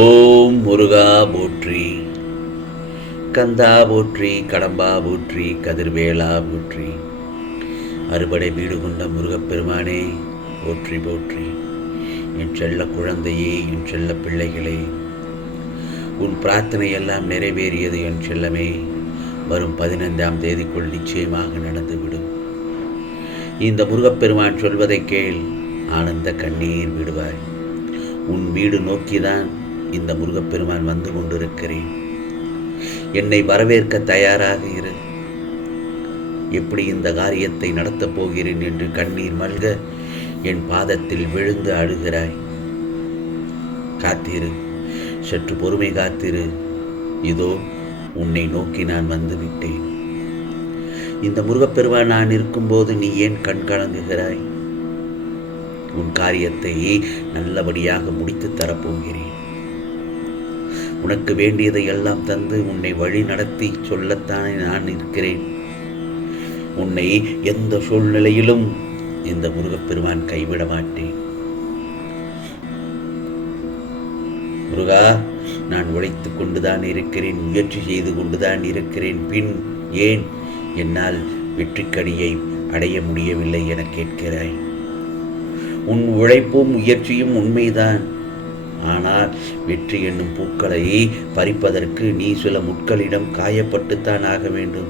ஓம் முருகா போற்றி, கந்தா போற்றி, கடம்பா போற்றி, கதிர்வேலா போற்றி, அறுபடை வீடு கொண்ட முருகப்பெருமானே போற்றி போற்றி. என் செல்ல குழந்தையே, என் செல்ல பிள்ளைகளே, உன் பிரார்த்தனை எல்லாம் நிறைவேறியது என் செல்லமே. வரும் 15ஆம் தேதிக்குள் நிச்சயமாக நடந்துவிடும். இந்த முருகப்பெருமான் சொல்வதை கேள், ஆனந்த கண்ணீர் விடுவாய். உன் வீடு நோக்கிதான் இந்த முருகப்பெருமான் வந்து கொண்டிருக்கிறேன். என்னை வரவேற்க தயாராக இரு. எப்படி இந்த காரியத்தை நடத்தப் போகிறேன் என்று கண்ணீர் மல்க என் பாதத்தில் விழுந்து அழுகிறாய். காத்திரு, சற்று பொறுமை காத்திரு. இதோ உன்னை நோக்கி நான் வந்து விட்டேன். இந்த முருகப்பெருமான் நான் இருக்கும்போது நீ ஏன் கண் கலங்குகிறாய்? உன் காரியத்தை நல்லபடியாக முடித்து தரப்போகிறேன். உனக்கு வேண்டியதை எல்லாம் தந்து உன்னை வழி நடத்தி சொல்லத்தானே நான் இருக்கிறேன். உன்னை எந்த சூழ்நிலையிலும் இந்த முருகப்பெருமான் கைவிட மாட்டேன். முருகா, நான் உழைத்து கொண்டுதான் இருக்கிறேன், முயற்சி செய்து கொண்டுதான் இருக்கிறேன். பின் ஏன் என்னால் வெற்றிக்கடியை அடைய முடியவில்லை என கேட்கிறாய்? உன் உழைப்பும் முயற்சியும் உண்மைதான். ஆனால் வெற்றி என்னும் பூக்களை பறிப்பதற்கு நீ சில முட்களிடம் காயப்பட்டுத்தான் ஆக வேண்டும்.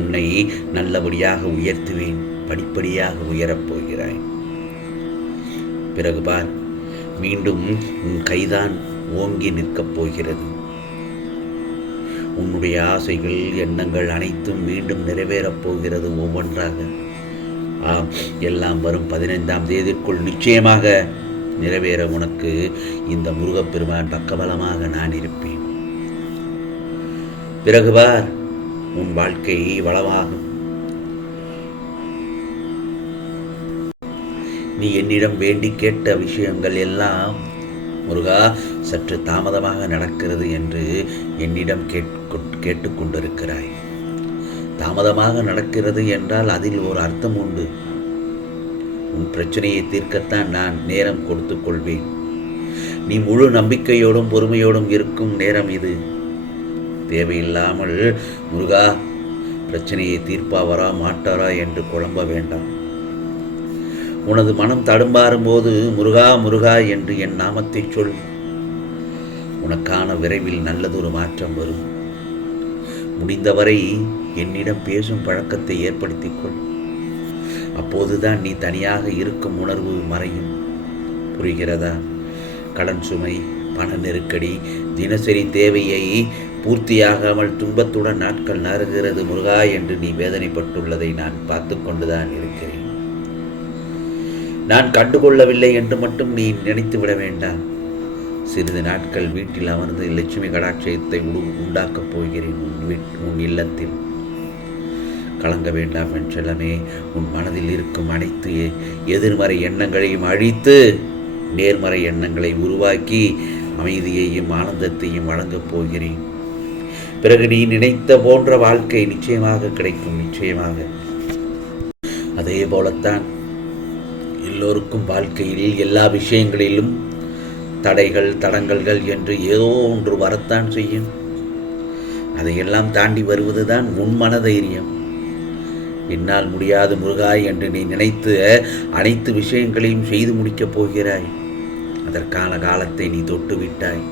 உன்னை நல்லபடியாக உயர்த்துவேன். படிப்படியாக உயரப் போகிறாய். பிறகு பார், மீண்டும் உன் கைதான் ஓங்கி நிற்கப் போகிறது. உன்னுடைய ஆசைகள், எண்ணங்கள் அனைத்தும் மீண்டும் நிறைவேறப் போகிறது ஒவ்வொன்றாக. ஆம், எல்லாம் வரும் 15ஆம் தேதிக்குள் நிச்சயமாக நிறைவேற உனக்கு இந்த முருகப்பெருமான் பக்கபலமாக நான் இருப்பேன். பிறகு பார், உன் வாழ்க்கை வளமாகும். நீ என்னிடம் வேண்டி கேட்ட விஷயங்கள் எல்லாம் முருகா சற்று தாமதமாக நடக்கிறது என்று என்னிடம் கேட்டுக்கொண்டிருக்கிறாய். தாமதமாக நடக்கிறது என்றால் அதில் ஒரு அர்த்தம் உண்டு. உன் பிரச்சனையை தீர்க்கத்தான் நான் நேரம் கொடுத்துக் கொள்வேன். நீ முழு நம்பிக்கையோடும் பொறுமையோடும் இருக்கும் நேரம் இது. தேவையில்லாமல் முருகா பிரச்சனையை தீர்ப்பாவரா மாட்டாரா என்று குழம்ப வேண்டாம். உனது மனம் தடுமாறும் போது முருகா முருகா என்று என் நாமத்தை சொல். உனக்கான விரைவில் நல்லதொரு மாற்றம் வரும். முடிந்தவரை என்னிடம் பேசும் பழக்கத்தை ஏற்படுத்திக் கொள். அப்போதுதான் நீ தனியாக இருக்கும் உணர்வு மறையும். புரிகிறதா? கடன் சுமை, பண நெருக்கடி, தினசரி தேவையை பூர்த்தியாகாமல் துன்பத்துடன் நாட்கள் நகர்கிறது முருகா என்று நீ வேதனைப்பட்டுள்ளதை நான் பார்த்து கொண்டுதான் இருக்கிறேன். நான் கண்டுகொள்ளவில்லை என்று மட்டும் நீ நினைத்து விட வேண்டாம். சிறிது நாட்கள் வீட்டில் அமர்ந்து லட்சுமி கடாட்சயத்தை உண்டாக்கப் போகிறேன் உன் இல்லத்தில். கலங்க வேண்டாம் என் செல்லமே. உன் மனதில் இருக்கும் அனைத்து எதிர்மறை எண்ணங்களையும் அழித்து நேர்மறை எண்ணங்களை உருவாக்கி அமைதியையும் ஆனந்தத்தையும் வழங்கப் போகிறேன். பிறகு நீ நினைத்த போன்ற வாழ்க்கை நிச்சயமாக கிடைக்கும். நிச்சயமாக. அதே போலத்தான் எல்லோருக்கும் வாழ்க்கையில் எல்லா விஷயங்களிலும் தடைகள், தடங்கல்கள் என்று ஏதோ ஒன்று வரத்தான் செய்யும். அதையெல்லாம் தாண்டி வருவதுதான் உன் மனதைரியம். என்னால் முடியாது முருகாய் என்று நீ நினைத்து அனைத்து விஷயங்களையும் செய்து முடிக்கப் போகிறாய். அதற்கான காலத்தை நீ தொட்டுவிட்டாய்.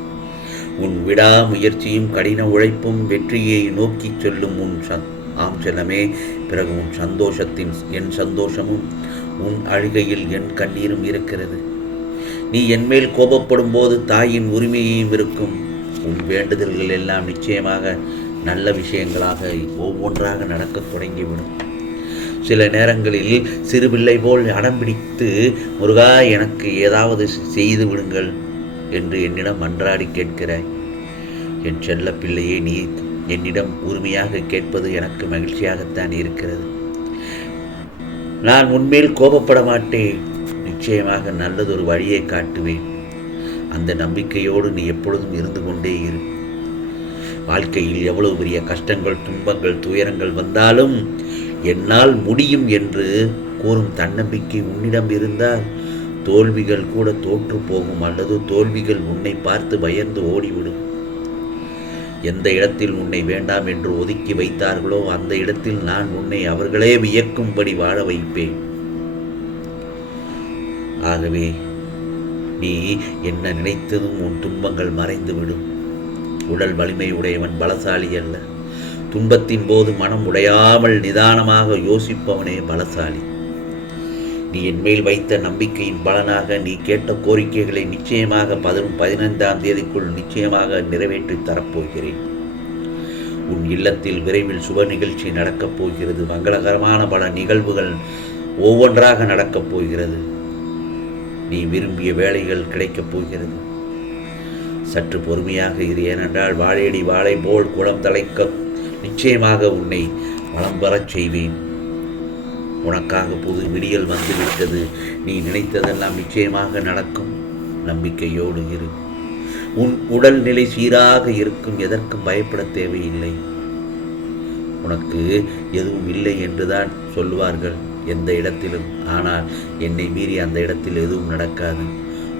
உன் விடா முயற்சியும் கடின உழைப்பும் வெற்றியை நோக்கி சொல்லும் ஆம் செல்லமே. பிறகு உன் என் சந்தோஷமும் உன் அழுகையில் என் கண்ணீரும் இருக்கிறது. நீ என்மேல் கோபப்படும் போது தாயின் உரிமையையும் இருக்கும். உன் வேண்டுதல்கள் எல்லாம் நிச்சயமாக நல்ல விஷயங்களாக ஒவ்வொன்றாக நடக்கத் தொடங்கிவிடும். சில நேரங்களில் சிறு பிள்ளை போல் அடம்பிடித்து முருகா எனக்கு ஏதாவது செய்து விடுங்கள் என்று என்னிடம் மன்றாடி கேட்கிறாய். என் செல்ல பிள்ளையை நீ என்னிடம் உரிமையாக கேட்பது எனக்கு மகிழ்ச்சியாகத்தான் இருக்கிறது. நான் உன்மேல் கோபப்பட மாட்டேன். நிச்சயமாக நல்லதொரு வழியை காட்டுவேன். அந்த நம்பிக்கையோடு நீ எப்பொழுதும் இருந்து கொண்டே இரு. வாழ்க்கையில் எவ்வளவு பெரிய கஷ்டங்கள், துன்பங்கள், துயரங்கள் வந்தாலும் என்னால் முடியும் என்று கூறும் தன்னம்பிக்கை உன்னிடம் இருந்தால் தோல்விகள் கூட தோற்று போகும், அல்லது தோல்விகள் உன்னை பார்த்து பயந்து ஓடிவிடும். எந்த இடத்தில் உன்னை வேண்டாம் என்று ஒதுக்கி வைத்தார்களோ அந்த இடத்தில் நான் உன்னை அவர்களே வியக்கும்படி வாழ வைப்பேன். ஆகவே நீ என்ன நினைத்ததும் உன் துன்பங்கள் மறைந்துவிடும். உடல் வலிமை உடையவன் பலசாலி அல்ல. துன்பத்தின் போது மனம் உடையாமல் நிதானமாக யோசிப்பவனே பலசாலி. நீ என்மேல் வைத்த நம்பிக்கையின் பலனாக நீ கேட்ட கோரிக்கைகளை நிச்சயமாக 15ஆம் தேதிக்குள் நிச்சயமாக நிறைவேற்றி தரப்போகிறேன். உன் இல்லத்தில் விரைவில் சுப நிகழ்ச்சி நடக்கப் போகிறது. மங்களகரமான பல நிகழ்வுகள் ஒவ்வொன்றாக நடக்கப் போகிறது. நீ விரும்பிய வேலைகள் கிடைக்கப் போகிறது. சற்று பொறுமையாக இரு. ஏனென்றால் வாழையடி வாழை போல் குளம் தலைக்க நிச்சயமாக உன்னை வளம் பெறச் செய்வேன். உனக்காக புது விடியல் வந்துவிட்டது. நீ நினைத்ததெல்லாம் நிச்சயமாக நடக்கும். நம்பிக்கையோடு இரு. உன் உடல்நிலை சீராக இருக்கும். எதற்கும் பயப்பட தேவையில்லை. உனக்கு எதுவும் இல்லை என்றுதான் சொல்லுவார்கள் எந்த இடத்திலும். ஆனால் என்னை மீறி அந்த இடத்தில் எதுவும் நடக்காது.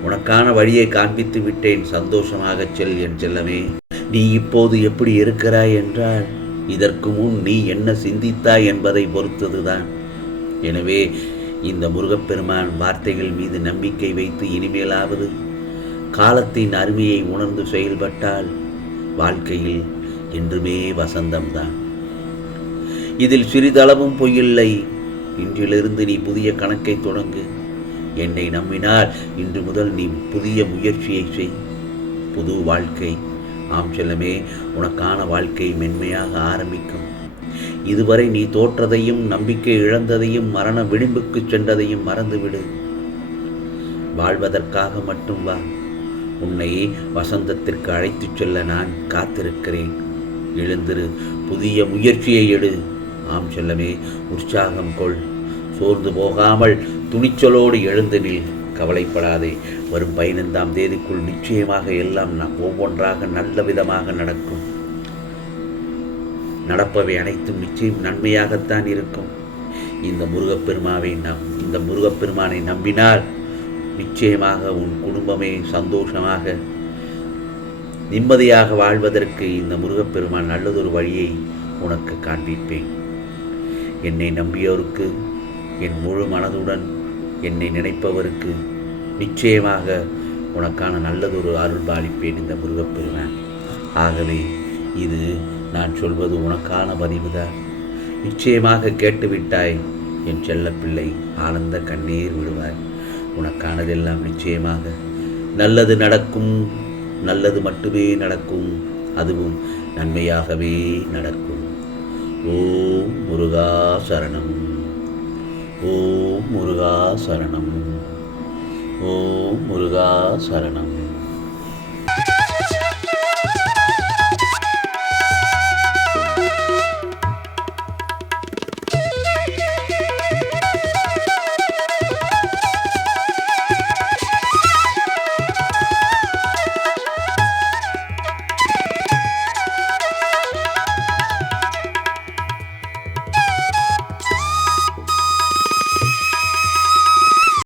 உனக்கான வழியை காண்பித்து விட்டேன். சந்தோஷமாக செல் என் செல்லமே. நீ இப்போது எப்படி இருக்கிறாய் என்றால் இதற்கு முன் நீ என்ன சிந்தித்தாய் என்பதை பொறுத்ததுதான். எனவே இந்த முருகப்பெருமான் வார்த்தைகள் மீது நம்பிக்கை வைத்து இனிமேலாவது காலத்தின் அருமையை உணர்ந்து செயல்பட்டால் வாழ்க்கையில் என்றுமே வசந்தம்தான். இதில் சிறிதளவும் பொய்யில்லை. இன்றிலிருந்து நீ புதிய கணக்கை தொடங்கு. என்னை நம்பினால் இன்று முதல் நீ புதிய முயற்சியை செய். புது வாழ்க்கை. ஆம் செல்லமே, உனக்கான வாழ்க்கை மென்மையாக ஆரம்பிக்கும். இதுவரை நீ தோற்றதையும் நம்பிக்கை இழந்ததையும் மரண விளிம்புக்கு சென்றதையும் மறந்துவிடு. வாழ்வதற்காக மட்டும் வா. உன்னை வசந்தத்திற்கு அழைத்துச் செல்ல நான் காத்திருக்கிறேன். எழுந்திரு. புதிய முயற்சியை எடு. ஆம் செல்லமே, உற்சாகம் கொள். சோர்ந்து போகாமல் துணிச்சலோடு எழுந்து நில். கவலைப்படாதே. வரும் 15ஆம் தேதிக்குள் நிச்சயமாக எல்லாம் ஒவ்வொன்றாக நல்ல விதமாக நடக்கும். நடப்பவை அனைத்தும் நிச்சயம் நன்மையாகத்தான் இருக்கும். இந்த முருகப்பெருமானை நம்பினால் நிச்சயமாக உன் குடும்பமே சந்தோஷமாக நிம்மதியாக வாழ்வதற்கு இந்த முருகப்பெருமான் நல்லதொரு வழியை உனக்கு காண்பிப்பேன். என்னை நம்பியோருக்கு, என் முழு மனதுடன் என்னை நினைப்பவருக்கு நிச்சயமாக உனக்கான நல்லதொரு அருள் பாலிப்பேன் இந்த முருகப்பெருமான். ஆகவே இது நான் சொல்வது உனக்கான பதிவுதான். நிச்சயமாக கேட்டுவிட்டாய் என் செல்லப்பிள்ளை. ஆனந்த கண்ணீர் விடுவாய். உனக்கானதெல்லாம் நிச்சயமாக நல்லது நடக்கும். நல்லது மட்டுமே நடக்கும். அதுவும் நன்மையாகவே நடக்கும். ஓம் முருகா சரணம். ஓம் முருகா சரணம். ஓம் முருகா சரணம்.